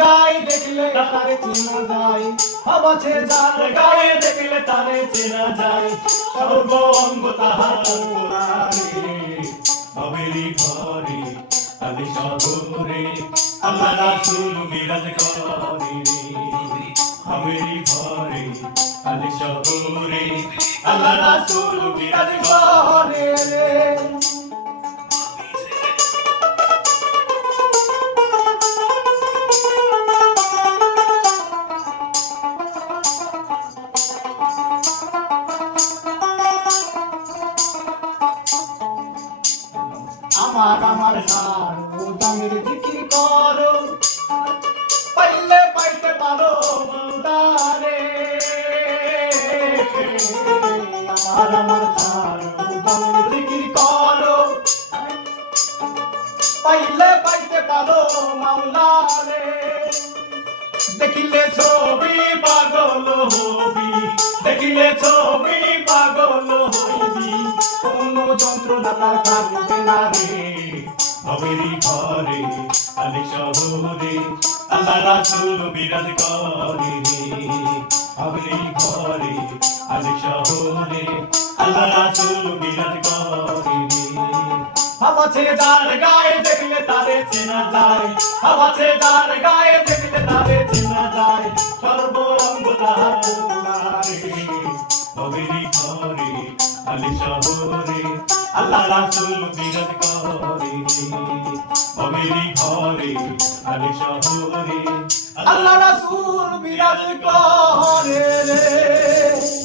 গায়ে দেখলে তারে চেনা যায়, আছে যার গায়ে দেখলে তারে চেনা যায়, সর্ব অঙ্গ তাহার অঙ্গনারে। বাবেরি ঘরে আলি শহরে আল্লাহ রাসূল বিরাজ করে রে। বাবেরি ঘরে আলি শহরে আল্লাহ রাসূল বিরাজ করে রে। আমার সার ও দামের জিকির করো, পাইলে পাইতে পারো মন্দারে। আমার সার ও দামের জিকির করো, পাইলে পাইতে পারো মাওলারে। দেখিলে ছবি পাগল হবি, দেখিলে ছবি পাগল হইবি, কোন যন্ত্রণা তার কাঁদবে না রে। বাবেরি ঘরে আলি শহরে আল্লাহ রাসূল বিরাজ করে রে। বাবেরি ঘরে আলি শহরে আল্লাহ রাসূল বিরাজ করে রে। আছে যার গায়ে দেখলে তারে চেনা যায়, আছে যার গায়ে দেখলে তারে চেনা যায়, সর্ব অঙ্গ তাহার অঙ্গনারে। বাবেরি ঘরে আলি শহরে আল্লাহ রাসূল বিরাজ করে রে। বাবেরি ঘরে আলি শহরে আল্লাহ রাসূল বিরাজ করে রে।